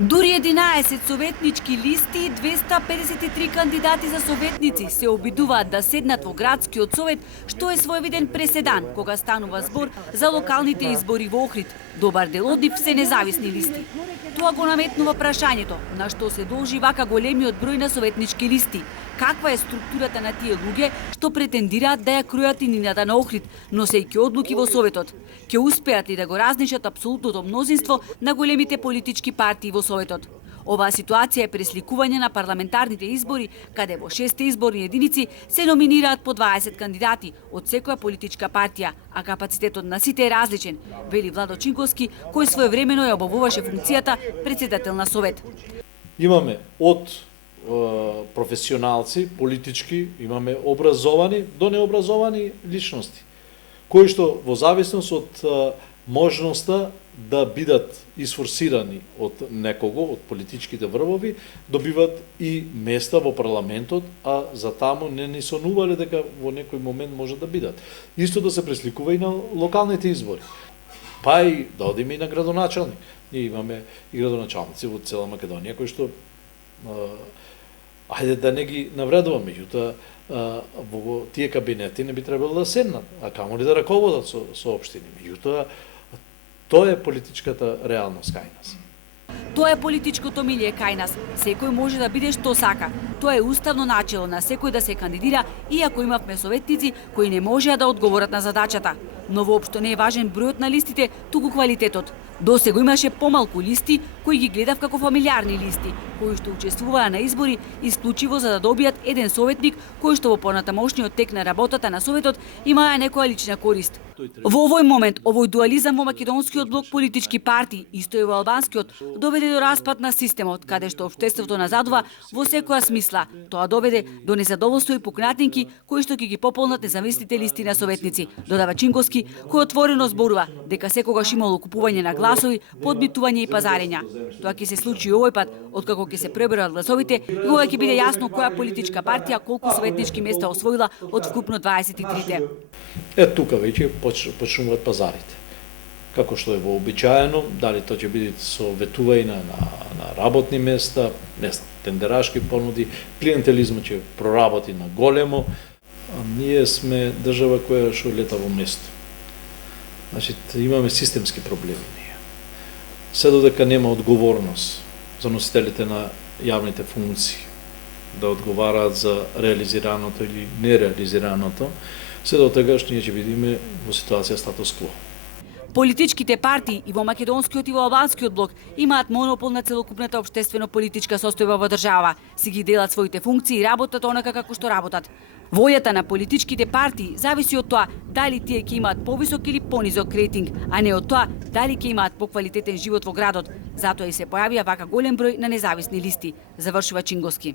Дури 11 советнички листи и 253 кандидати за советници се обидуваат да седнат во градскиот совет, што е своевиден преседан кога станува збор за локалните избори во Охрид. Добар дел од нив се независни листи. Тоа го наметнува прашањето на што се должи вака големиот број на советнички листи. Каква е структурата на тие луѓе што претендираат да ја кројат иднината на Охрид, носејќи одлуки во Советот? Ќе успеат ли да го разнишат апсолутното мнозинство на големите политички партии во Советот? Оваа ситуација е пресликување на парламентарните избори, каде во 6 изборни единици се номинираат по 20 кандидати од секоја политичка партија, а капацитетот на сите е различен, вели Владо Чинковски, кој своевремено ја обавуваше функцијата председател на Совет. Имаме од професионалци, политички, имаме образовани до необразовани личности, кои што во зависност од можноста да бидат исфорсирани од некого, од политичките врвови, добиват и места во парламентот, а за таму не ни сонувале дека во некој момент може да бидат. Исто да се пресликува и на локалните избори. Па и да одиме и на градоначалник. Ние имаме и градоначалници во цела Македонија кои што ајде да не ги навредуваме, меѓутоа во тие кабинети не би требало да седнат, а камоли да раководат со општини. Меѓутоа, тоа е политичката реалност кај нас. Тоа е политичкото милие кај нас. Секој може да биде што сака. Тоа е уставно начело на секој да се кандидира, иако имавме советници кои не можеа да одговорат на задачата. Но воопшто не е важен бројот на листите, туку квалитетот. Досега имаше помалку листи кои ги гледав како фамилиарни листи, кои што учествуваа на избори исклучиво за да добијат еден советник кој што во понатамошниот тек на работата на Советот имаа некоја лична корист. Во овој момент, овој дуализам во македонскиот блок политички партии, исто и во албанскиот, доведе до распад на системот, каде што општеството назадува во секоја смисла. Тоа доведе до незадоволство и пукнатинки кои што ги пополнат независните листи на советници, додава Чинковски, кој отворено зборува дека секогаш имало купување на гласови, подбитување и пазарења. Тоа ќе се случи и овој пат, откако ќе се пребројат гласовите и кога ќе биде јасно која политичка партија колку советнички места освоила од вкупно 23-те. Тука веќе почнуваат пазарите. Како што е вообичаено, дали тоа ќе биде со ветување на работни места, не знам, тендерашки понуди, клиентелизмот ќе проработи на големо. Ние сме држава која што лета во место. Значи, имаме системски проблеми ние. Се додека нема одговорност за носителите на јавните функции да одговараат за реализираното или нереализираното, се до тогаш ние ќе бидеме во ситуација статус-кво. Политичките партии и во македонскиот и во албанскиот блок имаат монопол на целокупната општествено-политичка состојба во држава, си ги делат своите функции и работат онака како што работат. Војата на политичките партии зависи од тоа дали тие ќе имаат повисок или понизок рейтинг, а не од тоа дали ќе имаат поквалитетен живот во градот. Затоа и се појавија вака голем број на независни листи, завршува Чинковски.